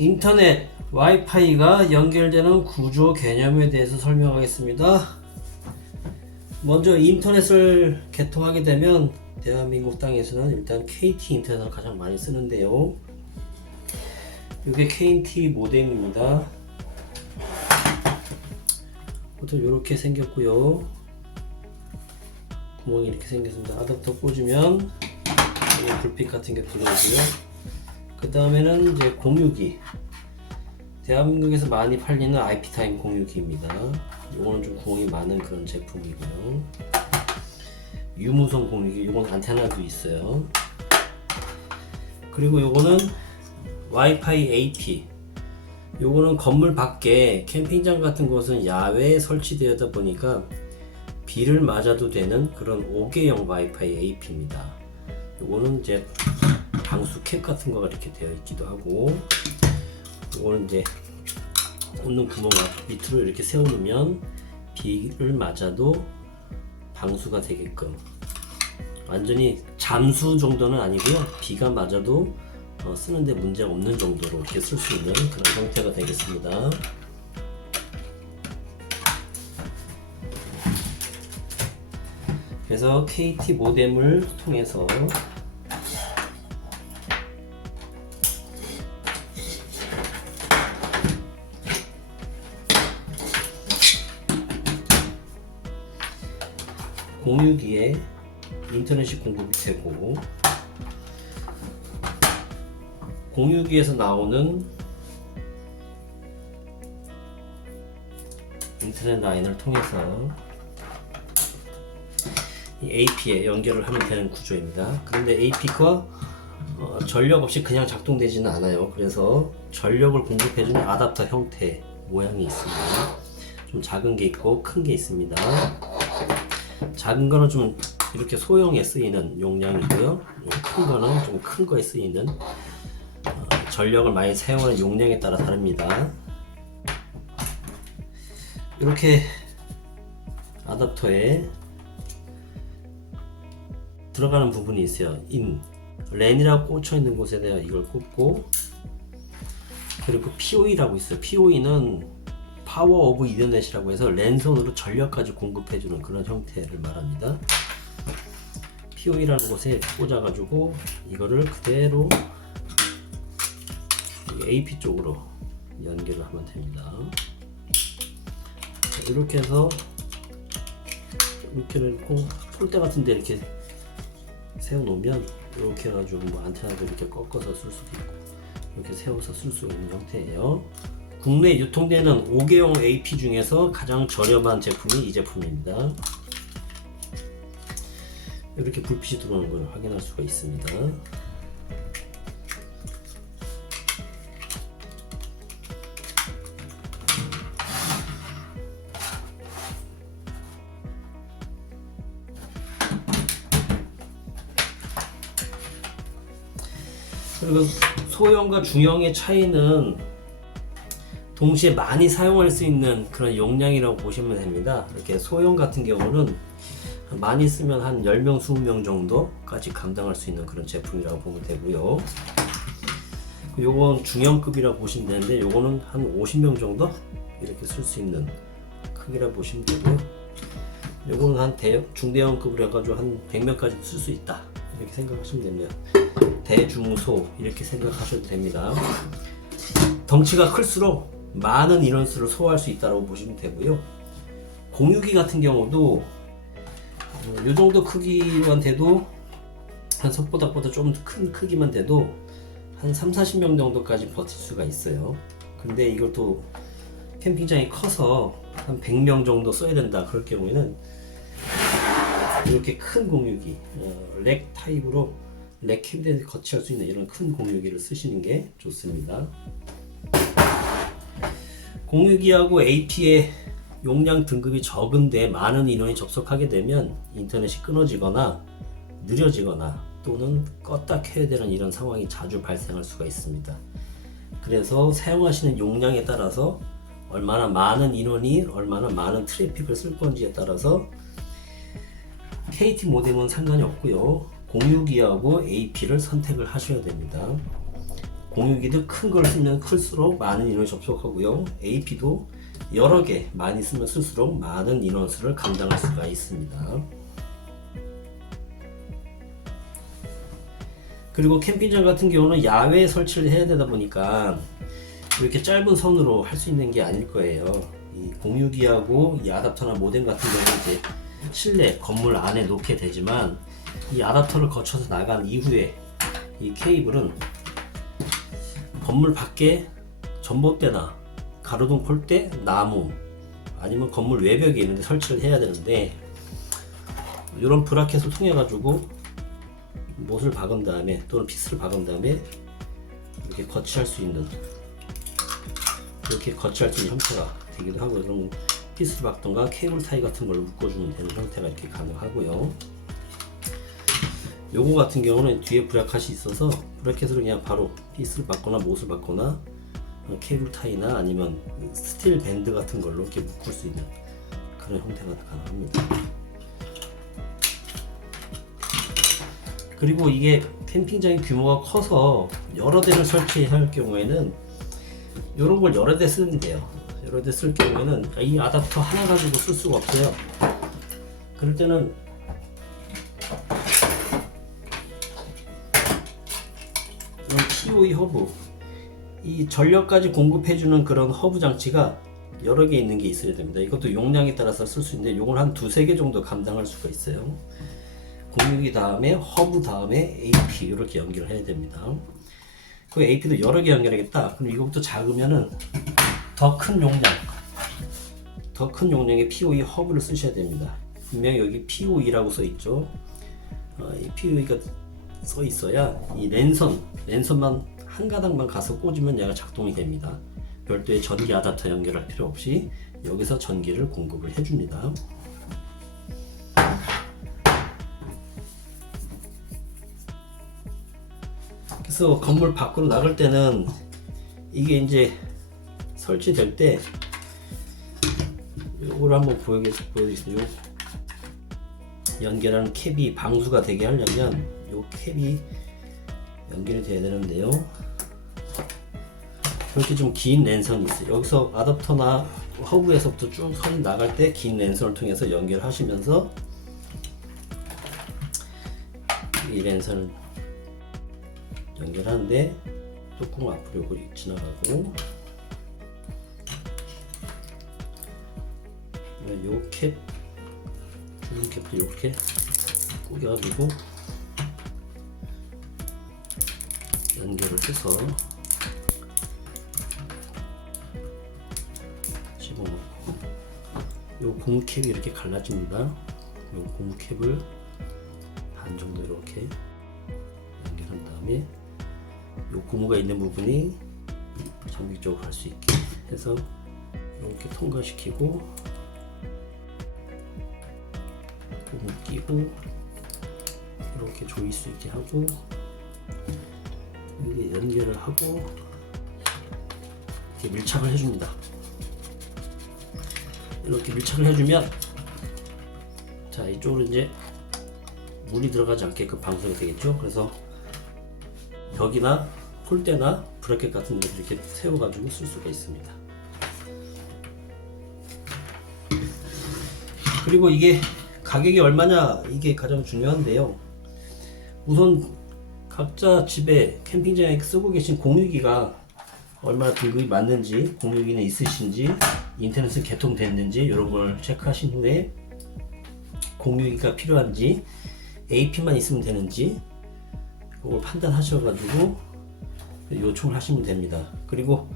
인터넷 와이파이가 연결되는 구조 개념에 대해서 설명하겠습니다. 먼저 인터넷을 개통하게 되면 대한민국 땅에서는 일단 KT 인터넷을 가장 많이 쓰는데요. 이게 KT 모뎀입니다. 보통 이렇게 생겼고요. 구멍이 이렇게 생겼습니다. 아답터 꽂으면 불빛 같은 게 들어오고요. 그 다음에는 이제 공유기, 대한민국에서 많이 팔리는 IP타임 공유기입니다. 이거는 좀 구멍이 많은 그런 제품이고요. 유무선 공유기, 이건 안테나도 있어요. 그리고 요거는 와이파이 AP, 요거는 건물 밖에 캠핑장 같은 곳은 야외에 설치되다 보니까 비를 맞아도 되는 그런 5개형 와이파이 AP입니다. 요거는 이제 방수 캡 같은 거가 이렇게 되어 있기도 하고, 이거는 이제 꽂는 구멍 밑으로 이렇게 세워 놓으면 비를 맞아도 방수가 되게끔, 완전히 잠수 정도는 아니고요, 비가 맞아도 쓰는데 문제 없는 정도로 이렇게 쓸 수 있는 그런 형태가 되겠습니다. 그래서 KT 모뎀을 통해서 공유기에 인터넷이 공급이 되고, 공유기에서 나오는 인터넷 라인을 통해서 이 AP에 연결을 하면 되는 구조입니다. 그런데 AP가 전력 없이 그냥 작동되지는 않아요. 그래서 전력을 공급해주는 아답터 형태 모양이 있습니다. 좀 작은 게 있고 큰 게 있습니다. 작은 거는 좀 이렇게 소형에 쓰이는 용량이고요, 큰 거는 좀 큰 거에 쓰이는 전력을 많이 사용하는 용량에 따라 다릅니다. 이렇게 아답터에 들어가는 부분이 있어요. 랜이라고 꽂혀 있는 곳에다가 이걸 꽂고, 그리고 POE라고 있어요. POE는 파워 오브 이더넷이라고 해서 랜선으로 전력까지 공급해주는 그런 형태를 말합니다. POE라는 곳에 꽂아가지고 이거를 그대로 AP 쪽으로 연결을 하면 됩니다. 이렇게 해서 이렇게 놓고 폴대 같은 데 이렇게 세워 놓으면, 이렇게 해가지고 뭐 안테나도 이렇게 꺾어서 쓸 수도 있고 이렇게 세워서 쓸 수 있는 형태예요. 국내에 유통되는 5개형 AP 중에서 가장 저렴한 제품이 이 제품입니다. 이렇게 불빛이 들어오는 걸 확인할 수가 있습니다. 그리고 소형과 중형의 차이는 동시에 많이 사용할 수 있는 그런 용량이라고 보시면 됩니다. 이렇게 소형 같은 경우는 많이 쓰면 한 10명, 20명 정도까지 감당할 수 있는 그런 제품이라고 보면 되고요. 요건 중형급이라고 보시면 되는데, 요거는 한 50명 정도 이렇게 쓸 수 있는 크기라고 보시면 되고요. 요거는 한 중대형급으로 해가지고 한 100명까지 쓸 수 있다, 이렇게 생각하시면 됩니다. 대중소 이렇게 생각하셔도 됩니다. 덩치가 클수록 많은 인원수를 소화할 수 있다고 보시면 되고요. 공유기 같은 경우도 이 정도 크기만 돼도, 한 속보닥보다 좀 큰 크기만 돼도 한 30-40명 정도까지 버틸 수가 있어요. 근데 이걸 또 캠핑장이 커서 한 100명 정도 써야 된다, 그럴 경우에는 이렇게 큰 공유기, 렉 타입으로 렉 캐비넷에 거치할 수 있는 이런 큰 공유기를 쓰시는 게 좋습니다. 공유기하고 AP의 용량 등급이 적은데 많은 인원이 접속하게 되면 인터넷이 끊어지거나 느려지거나 또는 껐다 켜야 되는 이런 상황이 자주 발생할 수가 있습니다. 그래서 사용하시는 용량에 따라서 얼마나 많은 인원이 얼마나 많은 트래픽을 쓸 건지에 따라서 KT 모뎀은 상관이 없고요, 공유기하고 AP를 선택을 하셔야 됩니다. 공유기도 큰 걸 쓰면 클수록 많은 인원이 접속하고요. AP도 여러 개 많이 쓰면 쓸수록 많은 인원수를 감당할 수가 있습니다. 그리고 캠핑장 같은 경우는 야외에 설치를 해야 되다 보니까 이렇게 짧은 선으로 할 수 있는 게 아닐 거예요. 이 공유기하고 이 아답터나 모뎀 같은 경우는 이제 실내 건물 안에 놓게 되지만 이 아답터를 거쳐서 나간 이후에 이 케이블은 건물 밖에 전봇대나 가로등 폴대, 나무 아니면 건물 외벽에 있는데 설치를 해야 되는데 이런 브라켓을 통해 가지고 못을 박은 다음에 또는 피스를 박은 다음에 이렇게 거치할 수 있는 형태가 되기도 하고요. 그럼 피스를 박던가 케이블 타이 같은 걸 묶어주면 되는 형태가 이렇게 가능하고요. 요거 같은 경우는 뒤에 브라켓이 있어서 브라켓으로 그냥 바로 피스를 박거나 못을 박거나 케이블 타이나 아니면 스틸 밴드 같은 걸로 이렇게 묶을 수 있는 그런 형태가 가능합니다. 그리고 이게 캠핑장의 규모가 커서 여러 대를 설치할 경우에는 이런 걸 여러 대 쓰면 돼요. 여러 대 쓸 경우에는 이 아답터 하나 가지고 쓸 수가 없어요. 그럴 때는 이런 POE 허브, 이 전력까지 공급해주는 그런 허브 장치가 여러 개 있는 게 있어야 됩니다. 이것도 용량에 따라서 쓸 수 있는데 이걸 한 두세 개 정도 감당할 수가 있어요. 공유기 다음에 허브 다음에 AP 이렇게 연결을 해야 됩니다. 그 AP도 여러 개 연결하겠다. 그럼 이것부터 작으면은 더 큰 용량의 POE 허브를 쓰셔야 됩니다. 분명히 여기 POE라고 써 있죠. 이 POE가 써 있어야 이 랜선만 한 가닥만 가서 꽂으면 얘가 작동이 됩니다. 별도의 전기 아답터 연결할 필요 없이 여기서 전기를 공급을 해줍니다. 그래서 건물 밖으로 나갈 때는 이게 이제 설치될 때 이걸 한번 보여드리겠습니다. 연결하는 캡이 방수가 되게 하려면 이 캡이 연결이 돼야 되는데요. 이렇게 좀 긴 랜선이 있어요. 여기서 아답터나 허브에서부터 쭉 선이 나갈 때 긴 랜선을 통해서 연결하시면서 이 랜선을 연결하는데 뚜껑 앞으로 요거 지나가고 요 캡, 주름캡도 이렇게 꾸겨가지고 연결을 해서 집어넣고 요 고무 캡이 이렇게 갈라집니다. 요 고무 캡을 반 정도 이렇게 연결한 다음에 요 고무가 있는 부분이 장비 쪽으로 갈 수 있게 해서 이렇게 통과시키고 고무 끼고 이렇게 조일 수 있게 하고 여기 연결을 하고 이렇게 밀착을 해줍니다. 이렇게 밀착을 해주면 자 이쪽으로 이제 물이 들어가지 않게끔 방수가 되겠죠. 그래서 벽이나 폴대나 브라켓 같은 것들 이렇게 세워가지고 쓸 수가 있습니다. 그리고 이게 가격이 얼마냐 이게 가장 중요한데요. 우선 각자 집에 캠핑장에 쓰고 계신 공유기가 얼마나 등급이 맞는지, 공유기는 있으신지, 인터넷에 개통됐는지 이런 걸 체크하신 후에 공유기가 필요한지, AP만 있으면 되는지 그걸 판단하셔가지고 요청을 하시면 됩니다. 그리고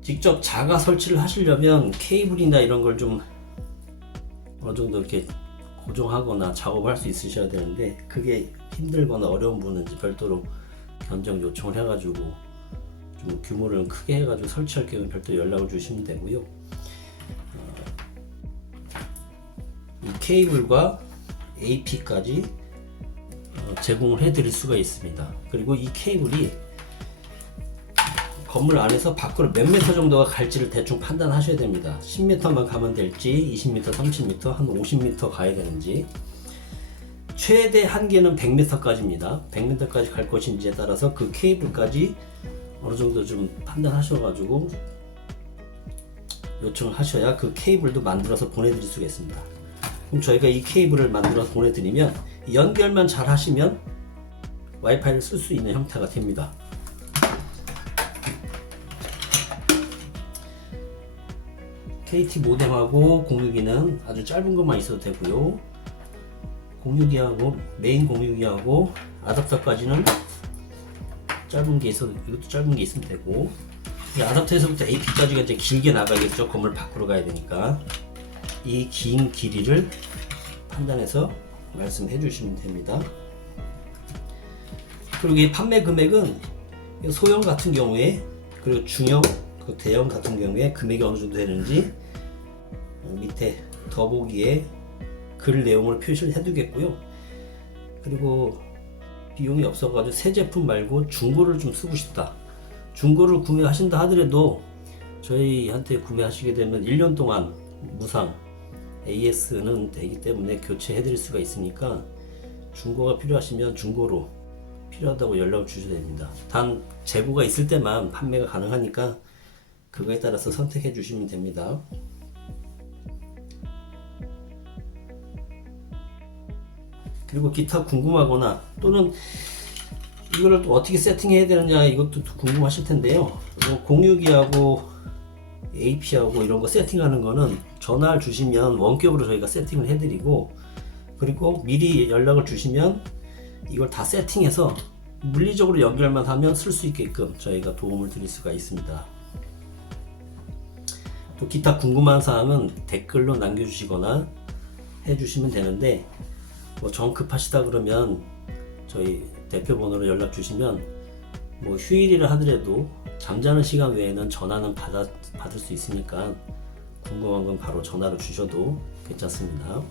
직접 자가 설치를 하시려면 케이블이나 이런 걸 좀 어느 정도 이렇게 고정하거나 작업을 할 수 있으셔야 되는데 그게 힘들거나 어려운 분은 이제 별도로 견적 요청을 해가지고 좀 규모를 크게 해가지고 설치할 경우에 별도로 연락을 주시면 되고요. 이 케이블과 AP까지 제공을 해드릴 수가 있습니다. 그리고 이 케이블이 건물 안에서 밖으로 몇 미터 정도가 갈지를 대충 판단하셔야 됩니다. 10m만 가면 될지 20m, 30m, 한 50m 가야 되는지 최대 한계는 100m까지입니다. 100m까지 갈 것인지에 따라서 그 케이블까지 어느 정도 좀 판단하셔가지고 요청을 하셔야 그 케이블도 만들어서 보내드릴 수가 있습니다. 그럼 저희가 이 케이블을 만들어서 보내드리면 연결만 잘 하시면 와이파이를 쓸 수 있는 형태가 됩니다. KT 모뎀하고 공유기는 아주 짧은 것만 있어도 되고요. 공유기하고 메인 공유기하고 아답터까지는 짧은 게 있어도, 이것도 짧은 게 있으면 되고, 이 아답터에서부터 AP까지가 이제 길게 나가겠죠. 건물 밖으로 가야 되니까 이 긴 길이를 판단해서 말씀해 주시면 됩니다. 그리고 이 판매 금액은 소형 같은 경우에, 그리고 중형, 그 대형 같은 경우에 금액이 어느 정도 되는지 밑에 더보기에 글 내용을 표시를 해 두겠고요. 그리고 비용이 없어가지고 새 제품 말고 중고를 좀 쓰고 싶다, 중고를 구매하신다 하더라도 저희한테 구매하시게 되면 1년 동안 무상 AS는 되기 때문에 교체해 드릴 수가 있으니까 중고가 필요하시면 중고로 필요하다고 연락을 주셔야 됩니다. 단 재고가 있을 때만 판매가 가능하니까 그거에 따라서 선택해 주시면 됩니다. 그리고 기타 궁금하거나 또는 이거를 또 어떻게 세팅해야 되느냐, 이것도 궁금하실 텐데요. 공유기하고 AP하고 이런 거 세팅하는 거는 전화를 주시면 원격으로 저희가 세팅을 해드리고, 그리고 미리 연락을 주시면 이걸 다 세팅해서 물리적으로 연결만 하면 쓸 수 있게끔 저희가 도움을 드릴 수가 있습니다. 또 기타 궁금한 사항은 댓글로 남겨주시거나 해주시면 되는데, 뭐 정 급하시다 그러면 저희 대표 번호로 연락 주시면 뭐 휴일이라 하더라도 잠자는 시간 외에는 전화는 받을 수 있으니까 궁금한 건 바로 전화로 주셔도 괜찮습니다.